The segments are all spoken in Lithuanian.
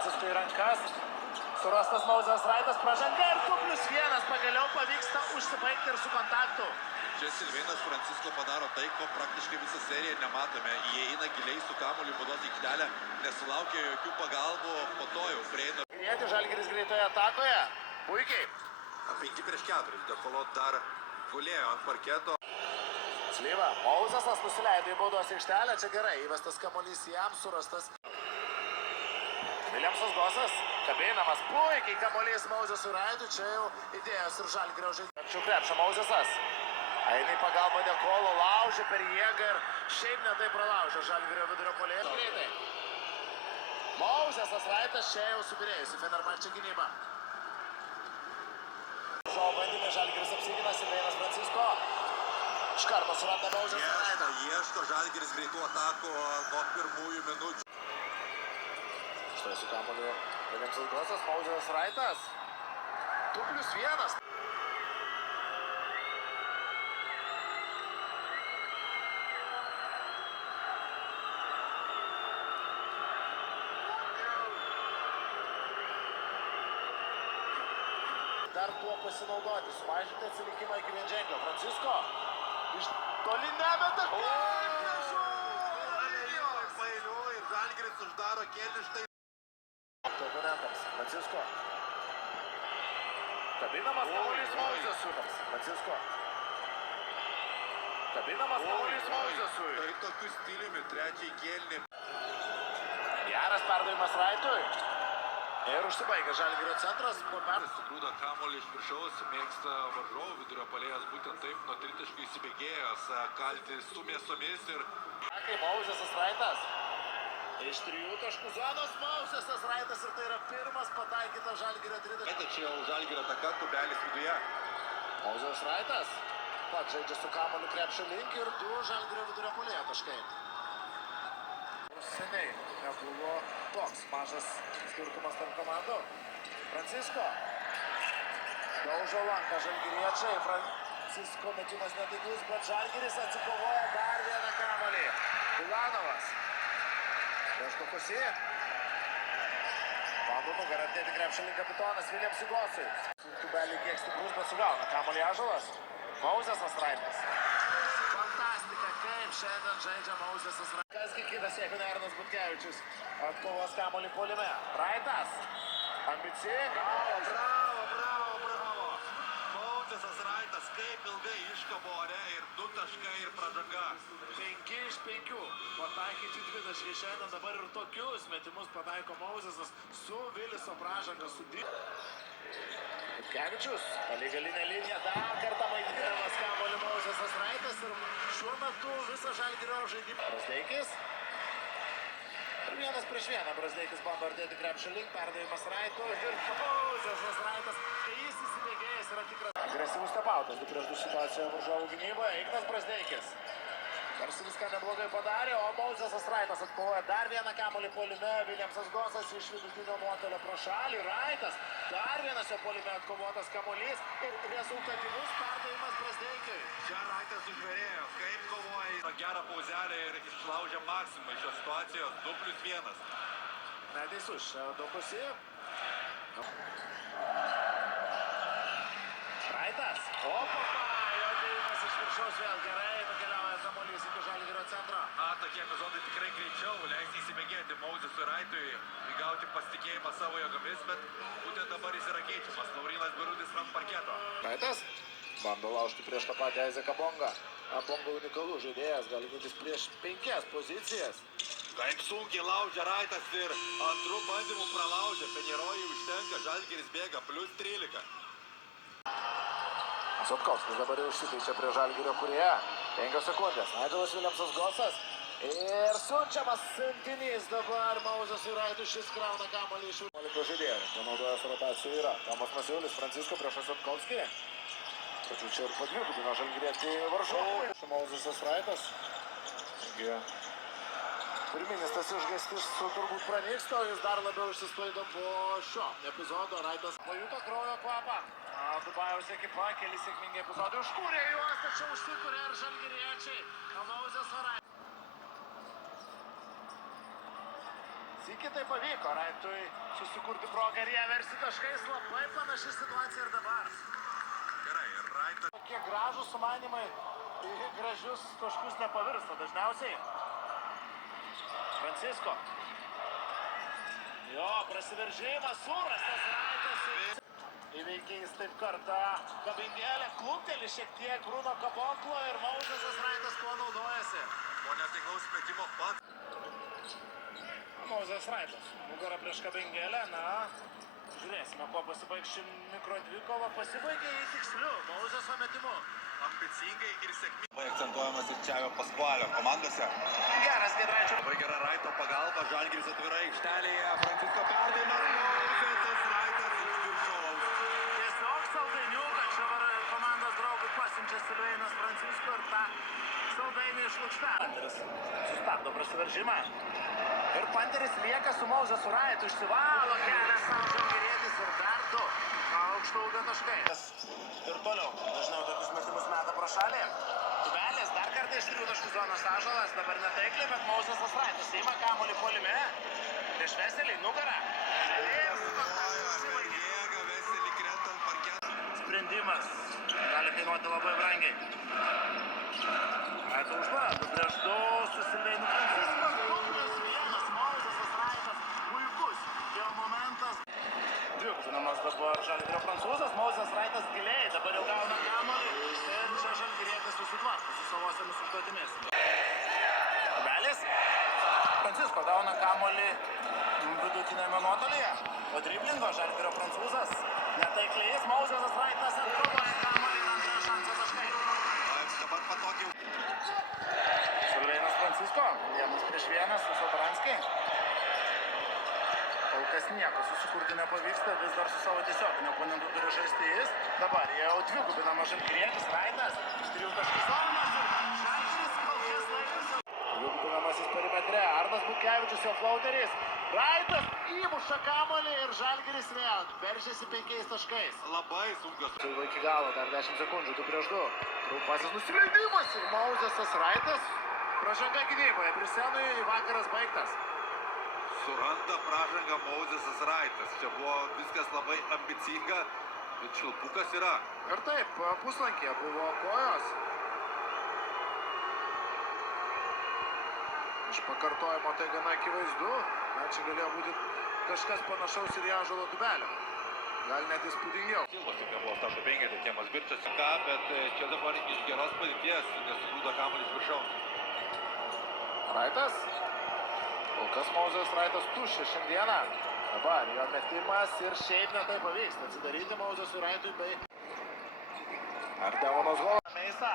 Į rankas, surastas Mauzas Raitas, pražanga ir 2+1, pagaliau pavyksta užsibaigti ir su kontaktu. Čia Silvėnas Francisko padaro tai, ko praktiškai visą seriją nematome. Jie eina giliai su kamuoliu baudos aikštelę, nesulaukia jokių pagalbų, po to jau prieina. Grieti Žalgiris greitoje atakoje, puikiai. 5-4, Defalot dar gulėjo ant parketo. Slyva, Mauzasas nusileido į baudos aikštelę, čia gerai, įvestas kamuolys jam, surastas. Viljamsas Gosas, kabinamas puikiai kamuolys Mauzasui Raitui, čia jau idėjos ir Žalgirio žaidėjų. Arčiau krepšio Mauzasas. Eina į pagalbą Dekolo, laužia per jėgą ir šiaip netai pralaužia Žalgirio vidurio puolėjas. Greitai. Mauzasas Raitas čia jau subirėjusi Fenerbahčė gynyba. Žavo bandymė, Žalgiris apsigina, Silvėnas Francisko. Iš karto suranda Mauzasą Raitą. Ieško Žalgiris greitų atakų nuo pirmųjų minučių. Štai su kamuoliu Viljamsas Gosas, Mauzasas Raitas. 2+1. Dar tuo pasinaudoti, sumažinti atsilikimą iki vienženklio. Francisko iš toli nemeta. Pailiu ir Žalgiris uždaro kelių štai. Oponentams. Francisko. Kabinamas kamuolys Mauzasui. Francisko. Kabinamas kamuolys Mauzasui. Tai tokiu stiliumi trečiai kėlinį. Geras perdavimas Raitui. Ir užsibaigia Žalgirio centras. Sugrūda kamuolį iš viršaus, mėgsta varžovų vidurio puolėjas, būtent taip nuo tritaškių įsibėgėjęs, kalti su mėsomis ir... Kai Mauzasas Raitas. Iš 3 taškų zonos Mauzasas Raitas ir tai yra pirmas pataikytas Žalgirio tritaškis. Tačiau Žalgirio ataka, kubelis viduje. Mauzasas Raitas pat žaidžia su kamuoliu krepšio link ir 2 Žalgirio vidurio puolėjo taškai. Seniai nebuvo toks mažas skirtumas tarp komandų. Francisko. Daužo lanką žalgiriečiai. Francisko metimas netaiklus, bet Žalgiris atsikovoja dar vieną kamuolį. Ulanovas. Ieško Kusį. Bando nugarą artėti krepšio link kapitonas Viljamsui Gosui. Kubelį kiek stiprus, bet sugauna kamuolį Ąžuolas. Mauzasas Raitas. Fantastika, kaip šiandien žaidžia Mauzasas Raitas. Kasgi kitas, jeigu ne Arnas Butkevičius. Atkovos kamuolį puolime. Raitas. Ambicinga. Bravo. Mauzasas Raitas kaip ilgai iškabo ore ir 2 taškai ir pražanga. 5 iš 5. Pataikyti 2 taškai šiandien, dabar ir tokius metimus pataiko Mauzasas su Viliso pražanga su Butkevičius. Palei galinę liniją dar kartą maitinamas kamuolį Mauzasas Raitas ir šiuo metu visą Žalgirio žaidimą. Brazdeikis. Ir 1-1. Brazdeikis bando artėti krepšio link, perdavimas Raitui ir Mauzasas Raitas, kai jis įsibėgėjęs yra tikras. Agresyvus stepautas 2-2 situacijoje varžovų gynyboje. Ignas Brazdeikis. Tarsi viską neblogai padarė, o Mauzasas Raitas atkovoja dar vieną kamuolį puolime. Viljamsas Gosas iš vidutinio nuotolio pro šalį. Raitas. Dar vienas jo puolime atkovotas kamuolys ir rezultatyvus perdavimas Brazdeikiui. Čia Raitas užverėjo, kaip kovoja. Gerą pauzelę ir išlaužė maksimą iš šios situacijos 2+1. Neteisus, Dokusi. Raitas. Jo dėjimas iš viršaus vėl gerai. Nukeliauja kamuolys iki Žalgirio centro. Tokie epizodai tikrai greičiau leis įsibėgėti Mauzasui Raitui, įgauti pasitikėjimą savo jėgomis, bet būtent dabar jis yra keičiamas. Laurynas Birudis ant parketo. Raitas bando laužti prieš tą patį Aizeką Bongą. Bongo unikalus žaidėjas, gali būtis prieš 5 pozicijas. Kaip sunkiai laužia Raitas ir antrų bandymų pralaužia. Penirojui užtenka, Žalgiris bėga +13. Sotkovskis dabar jau užsikeičia prie Žalgirio puolėjo. 5 sekundės. Naidželas Viljamsas Gosas. Ir siunčiamas siuntinys dabar Mauzasui Raitui. Šis krauna kamuolį iš 11 žaidėjų. Panaudojas rotacijų yra Tomas Masiulis, Francisko prieš Sotkovskį. Tačiau čia ir padvigubino žalgirietį varžovų. Mauzasas Raitas. Pirminis tas išgąstis turbūt pranyksta, o jis dar labiau išsisklaido po šio epizodo. Raitas pajuto kraujo kvapą. Dubajaus ekipa, keli sėkmingi epizodai užkūrė juos, tačiau užsikūrė ir žalgiriečiai. Mauzasas Raitas. Sykį tai pavyko Raitui susikurti progą ir ją versti taškais. Labai panaši situacija ir dabar. Gerai, Raitas. Tokie gražūs sumanimai į gražius taškus nepavirsta dažniausiai. Francisko. Jo, prasiveržimas, surastas Raitas. Įveikiais taip kartą. Kabinėlė klupteli šiek tiek Bruno Kaboklo ir Mauzesas Raitas tuo naudojasi. Po netaiklaus metimo pats. Mauzesas Raitas. Nugarą prieš kabinėlę, na. Žiūrėsime, kuo pasibaigs ši mikrodvikova. Pasibaigė į tiksliu Mauzeso metimu. Ambicingai ir sėkmingai. Labai akcentuojamas ir Čiavio Paskvalio komandose. Geras Giedraičio. Labai gera Raito pagalba, Žalgiris atvirai aikštelėje. Francisko perdavimas, Mauzesas Raitas iš viršaus. Tiesiog saldainiuką čia komandos draugui pasiunčia Silveinas Francisko ir tą saldainį išlukštą. Panteris sustabdo prasiveržimą. Ir Panteris lieka su Mauzesu Raitu, išsivalo kelią savo Žalgirietis ir dar du aukšto ūgio taškai. Ir toliau dažniau tokius metimus meta pro šalį. Tubelis dar kartą iš 3 taškų zonos Ąžuolas, dabar netaikliai, bet Mauzesas Raitas ima kamuolį puolime. Prieš Veselį nugarą. Jėga Veselį krenta ant parketo. Sprendimas gali kainuoti labai brangiai. Raito užvara, 2 prieš 2 su Silveinu Francisko. 2+1 Mauzesas Raitas. Puikus jo momentas. Dvigubinamas dabar Žalgirio prancūzas. Mauzesas Raitas giliai, dabar jau gauna kamuolį. Ir čia Žalgirietis susitvarko su savosiamis užduotimis. Tubelis. Francisko gauna kamuolį vidutinėme nuotolyje. O driblingo Žalgirio prancūzas. Netaikliais Mauzesas Raitas atkovoja kamuolį ir antrą šansą taškai. Dabar patogiai. Silveinas Francisko, 1+1 su Sobranskiai. Kol kas nieko susikurti nepavyksta, vis dar su savo tiesioginiu oponentu turi žaisti jis. Dabar jau dvigubinamas Žalgirietis, Raitas, 3 taškų zonas ir Žalgiris kol kas laikosi. Dvigubinamasis perimetre, Arnas Butkevičius, jo flauteris. Raitas įmuša kamuolį ir Žalgiris vėl veržiasi 5 taškais. Labai sunkios. Silva iki galo, dar 10 sekundžių, 2 prieš 2. Trumpasis nusileidimas ir Mauzesas Raitas. Pražanga gynyboje, Brisenui vakaras baigtas. Suranda pražangą Mauzesas Raitas. Čia buvo viskas labai ambicinga, bet šilpukas yra. Ir taip, puslankė buvo kojos. Iš pakartojimo tai gana akivaizdu. Na, čia galėjo būti kažkas panašaus ir į Ąžuolo Tubelio. Gal net įspūdingiau. Silvas tik nebuvo starto 5, tai Kiemas Birčas. Ką, bet čia dabar iš geros padėties, nes sugrūda kamuolį iš viršaus. Raitas. Kol kas Mauzesas Raitas tuščia šiandieną. Dabar jo metimas ir šiaip netai pavyksta atsidaryti Mauzesui Raitui bei Ardevonas Golas. Meisa.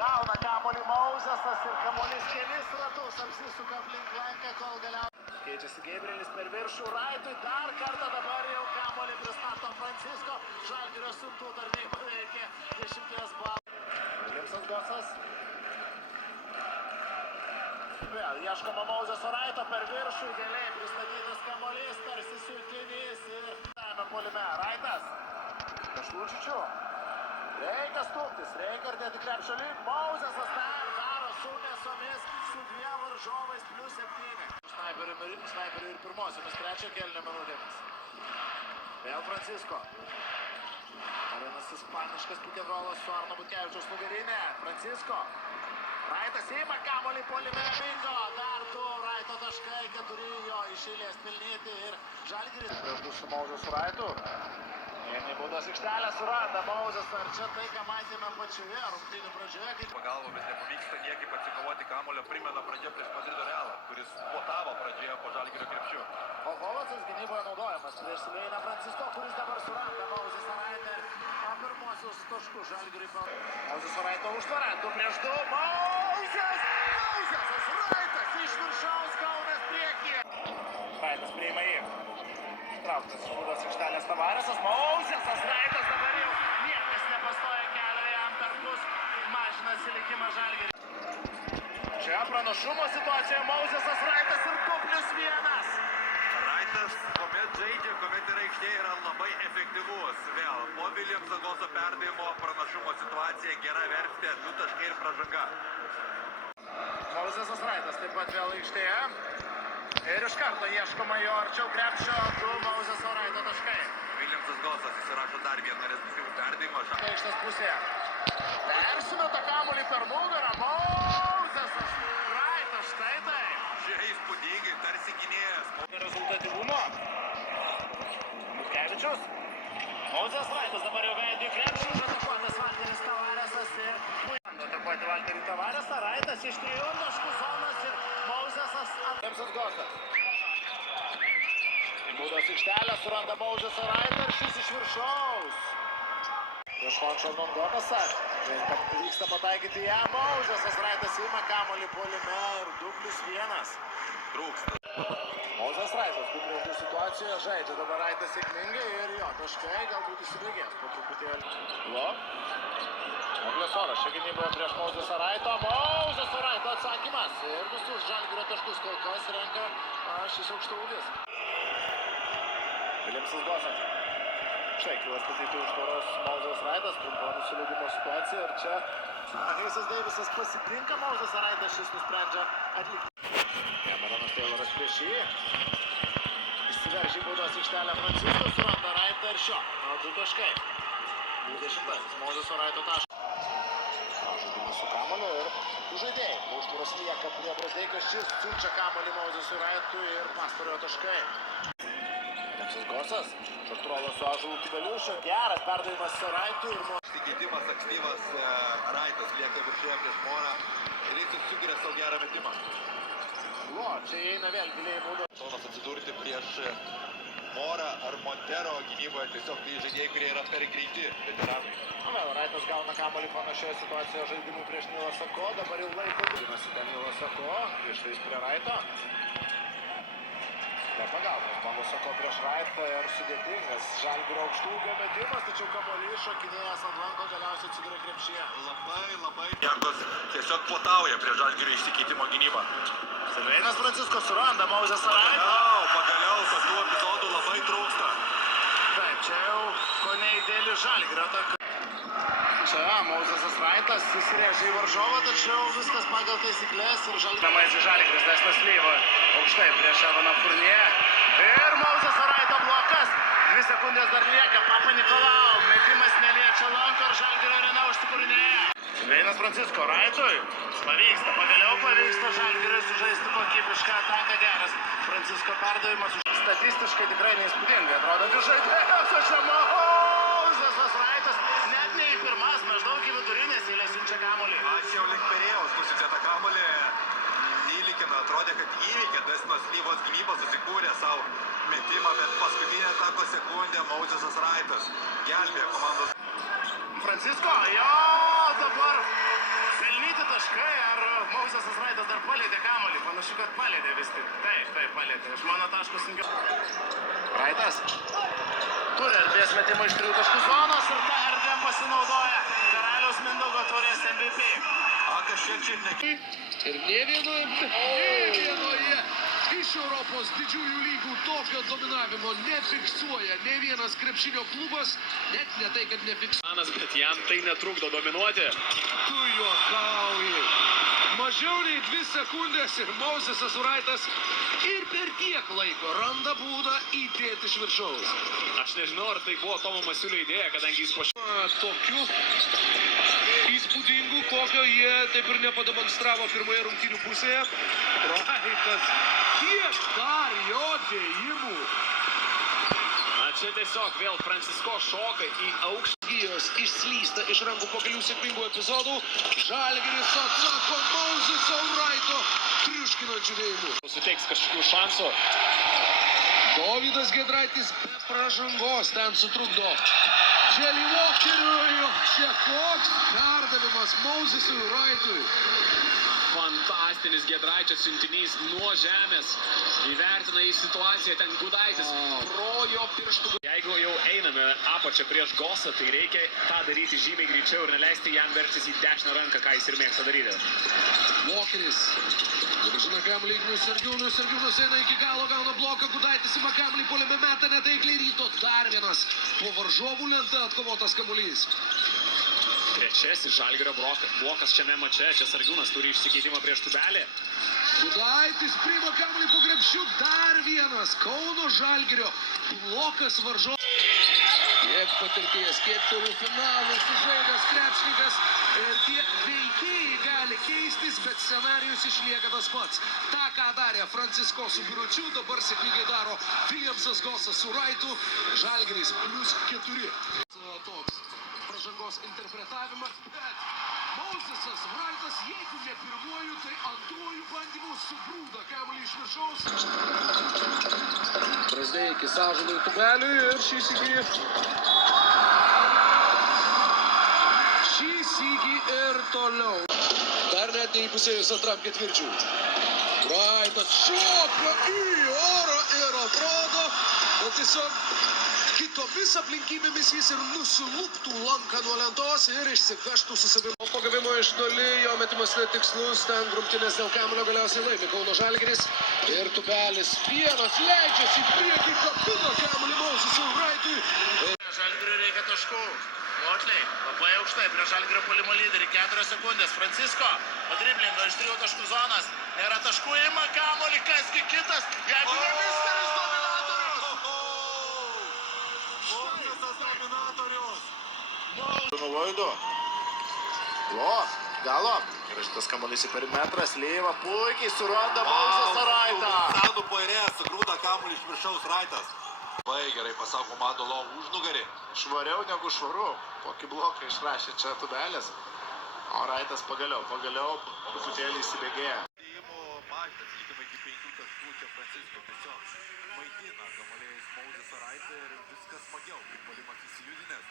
Gauna kamuolį Mauzesas ir kamuolys kelis ratus apsisuka aplink lanką, kol galiausiai keičiasi Gabrielis per viršų. Raitui dar kartą dabar jau kamuolį pristato Francisko. Žalgirio siuntų tarnyba reikia 10 balų. Limsas Gosas. Vėl ieškoma Mauzeso Raito per viršų, giliai pristatytas kamuolys, tarsi siuntinys ir puolime Raitas. Kašlučičių. Reikia stumtis, reikia artėti krepšio link. Mauzesas dar daro su mėsomis, su 2 varžovais +7. Snaiperių ir pirmosiomis 3 kėlinio minutėmis. Vėl Francisko. Vienas ispaniškas pikenrolas su Arno Butkevičiaus nugarinė. Francisko. Raitas įima kamuolį puolime, bingo, dar 2 Raito taškai, 4 jo iš eilės pelnyti ir Žalgiris. Prieš 2 su Mauzesu Raitu. Vieni baudos aikštelę suranda Mauzes, ar čia tai, ką matėme pačioje rungtynių pradžioje. Pagalba, bet nepavyksta niekaip atsikovoti kamuolio, primena pradžia prieš Madrido Realą, kuris puotavo pradžioje po Žalgirio krepšiu. O Golasas gynyboje naudojamas prieš Silveiną Francisko, kuris dabar suranda Mauzesą Raitą ir pirmosius taškus Žalgiriui. Mauzeso Raito užtvara, 2 prieš 2, Mauzesas Raitas iš viršaus Kaunas priekį. Raitas priima jį. Trauktas iš baudos aikštelės Tavaresas, Mauzesas Raitas dabar jau niekas nepastoja kelio jam per plus, mažina atsilikimą Žalgiriui. Čia pranašumo situacijoje Mauzesas Raitas ir 2+1. Raitas, kuomet žaidžia, kuomet yra aikštėje, yra labai efektyvus. Vėl, po Viljamso Goso perdavimo pranašumo situacija, gera vertė, 2 taškai ir pražanga. Mauzesas Raitas taip pat vėl aikštėje. Ir iš karto ieškoma jo arčiau krepšio, 2 Mauzės Oraito taškai. Viljamsas Gosas įsirašo dar vieną rezultatyvų perdavimą. Aikštės pusėje. Persimeta kamuolį per nugarą. Mauzės Oraitas, štai tai. Čia įspūdingai, tarsi gynėjas. Rezultatyvumo. Butkevičius. Mauzės Oraitas dabar jau veidė į krepšį. Užatakuotas Valteris Tavaresas ir bando atakuoti Valterį Tavaresą. Raitas iš 3 taškų zonas ir Mauzėsas. Viljamsas Gosas. Baudos aikštelę suranda Mauzės Oraitą ir šis iš viršaus. Prieš Honšalman Gomesą. Vyksta pataikyti ją. Mauzės Oraitas įima kamuolį puolime ir 2+1. Trūksta. Mauzės Oraitas 2-2 situacijoje žaidžia dabar Raitas sėkmingai ir jo taškai galbūt įsibėgės po truputėlį. Ogliosoras čia gynyboje prieš Mauzės Oraito. Mauzės Oraito atsakymas ir visus Žalgirio taškus kol kas renka šis aukštaūgis. Viljamsas Gosas. Štai kyla statyti už tvoros Mauzės Oraitas, trumpo nusileidimo situacija ir čia Heisas Deivisas pasitinka Mauzės Oraitą, šis nusprendžia atlikti. Cameronas Tayloras prieš jį. Įsiveržė į baudos aikštelę Franciskas, suranda Oraitą ir šio. 2 taškai. 20. Mauzės Oraito taškas. Žaidimas su kamuoliu ir žaidėjai. Užtvaros lieka prie Brazdeikio, šis siunčia kamuolį Mauzės Oraitui ir pastarojo taškai. Viljamsas Gosas, Šartrolas su Ąžuolu Kiveliušiu, geras perdavimas Oraitui ir Keitimas aktyvas, Raitas lieka viršuje prieš Morą ir jis sugeria savo gerą metimą. čia įeina vėl giliai baudos. Tonas atsidurti prieš Morą ar Montero gynyboje, tiesiog tai žaidėjai, kurie yra per greiti veteranai. Vėl Raitas gauna kamuolį panašioje situacijoje žaidimų prieš Nilą Sako, dabar jau laiko dėmasi ten Nilą Sako, priešais prie Raito. Pagalbos bando Sako prieš Raitą ir sudėtingas Žalgirio aukštūgio metimas, tačiau kamuolys šokinėjęs ant lanko galiausiai atsiduria krepšyje. Labai Jankas tiesiog puotauja prie Žalgirio išsikeitimo gynybą. Silveinas Francisko suranda Mauzės Oraitą. Pagaliau, tokių epizodų labai trūksta. Taip, čia jau kone ideali Žalgirio ataka. Čia Mauzės Oraitas įsirėžė į varžovą, tačiau viskas pagal taisyklės ir Žalgiris Desnas Lyva aukštai prieš Evaną Furnie. Ir Mauzės Oraito blokas. 2 sekundės dar lieka. Papa Nikolau. Metimas neliečia lanko ir Žalgirio arena užsikūrinėja. Silveinas Francisko Raitui. Pagaliau pavyksta Žalgiriui sužaisti kokybišką ataką. Geras Francisko perdavimas. Statistiškai tikrai neįspūdingai atrodo žaidėjas, o čia Mauzės Oraitas net ne į pirmas, maždaug į vidurinės eilės siunčia kamuolį. Aš jau link perėjos pusėse tą kamuolį įlikina, atrodė, kad įveikė Desnos Lyvos gynybą, susikūrė savo metimą, bet paskutinę atako sekundę Mauzės Oraitas gelbėjo komandos. Francisco, jo, dabar pelnyti taškai, ar Mauzės Oraitas dar palėdė kamuolį? Panašu, kad palėdė vis tik. Taip, palėdė. Iš mano taško sunkiau. Raitas turi erdvės metimą iš 3 taškų zonos ir tą erdvę pasinaudoja Karaliaus Mindaugo taurės MVP. Kažkiek čia ne... Ir ne vienoje iš Europos didžiųjų lygų tokio dominavimo nefiksuoja ne vienas krepšinio klubas, net ne tai, kad nefiksuoja. Bet jam tai netrukdo dominuoti. Tu juokauji. Mažiau nei 2 sekundės ir Mauzės Oraitas ir per tiek laiko randa būdą įdėti iš viršaus. Aš nežinau, ar tai buvo Tomo Masiulio idėja, kadangi jis Tokių įspūdingų, kokio jie taip ir nepademonstravo pirmoje rungtynių pusėje. Raitas, kiek dar jo dėjimų. Čia tiesiog vėl Francisko šoka į aukštą. Gijos išslysta iš rankų po kelių sėkmingų epizodų. Žalgiris atsako Mauzės Oraito triuškinančių dėjimų. Suteiks kažkokių šansų. Dovydas Giedraitis be pražangos ten sutrukdo. Jelly Walkeriui, čia koks perdavimas Mauzės Oraitui. Fantastinis Giedraičio siuntinys nuo žemės. Įvertina į situaciją, ten Gudaitis pro jo pirštų. Jeigu jau einame apačią prieš Gosą, tai reikia tą daryti žymiai greičiau ir neleisti jam verčtis į dešinę ranką, ką jis ir mėgsta daryti. Walkeris. Grąžina kamuolį Ignius Sergiūnui. Sergiūnas eina iki galo, gauna bloką. Gudaitis ima kamuolį puolime metą netaikliai ryto. Dar vienas po varžovų lenta atkovotas kamuolys. Trečiasis Žalgirio blokas šiame mače. Čia Sergiūnas turi išsikeitimą prieš Tubelį. Gudaitis priima kamuolį po krepšiu, dar vienas Kauno Žalgirio blokas varžovų. Kiek patirties, kiek turi finalų sužaidęs krepšininkas ir tie veikėjai gali keistis, bet scenarijus išlieka tas pats. Ta, ką darė Francisko su Biručiu, dabar sėkmingai daro Williamsas Gosas su Raitu, Žalgiris +4. Toks pražangos interpretavimas, bet Mozesas Raitas, jeigu ne pirmuoju, tai antruoju bandymu sugrūda kamuolį iš viršaus. Brazdeikis Ąžuolui Tubeliui ir šį sykį ir toliau. Dar net neįpusėjus antram ketvirčiui. Raitas šoka į orą ir atrodo, kad tiesiog kitomis aplinkybėmis jis ir nusiluptų lanką nuo lentos ir išsivežtų su savimi. Po pagavimo iš toli, jo metimas netikslus, ten grumtinės dėl kamuolio galiausiai laimi Kauno Žalgiris ir Tubelis vienas leidžiasi į priekį, kapino kamuolį Mozesui Raitui. Žalgiriui reikia taškų. Lotliai labai aukštai prie Žalgirio puolimo lyderį. 4 sekundės. Francisko padriblingo iš 3 taškų zonas. Nėra taškų, ima kamuolį, kasgi kitas. Jeigu ne misteris dominatorius. Nuloidu. Galop. Ir šitas kamuolys į perimetrą. Sleiva puikiai suranda Mozesą Raitą. Sandų pairės, sugrūda kamuolį iš viršaus Raitas. Labai gerai pasako Madolo užnugarį. Švariau negu švaru. Kokį bloką išrašė čia Tubelis. O Raitas pagaliau truputėlį įsibėgėja. Įėjimo mažas lygimai iki 5 taškų čia Francisko tiesiog maitina kamuoliais Mozesą Raitą ir viskas smagiau, kaip puolimas įsijudinęs.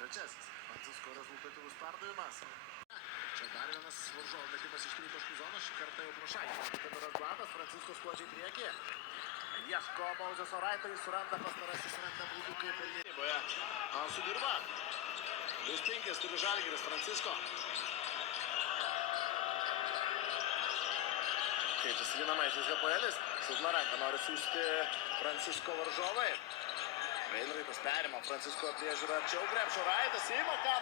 Trečiasis Francisko rezultatyvus perdavimas. Čia dar vienas varžovų metimas iš 3 taškų zonos, šį kartą jau prašai. Kamiras Blatas, Francisko skuodžiai priekį. Ieško Mozeso Raito, jis suranda, pastarasis randa būdų kaip ir gynyboje. Sudirba. +5 turi Žalgiris, Francisko. Keičiasi ginamaisiais Hapoelis. Silpna ranka nori siųsti Francisko varžovai. Veinraitas perima, Francisko priežiūra arčiau krepšio, Raitas ima kamuolį.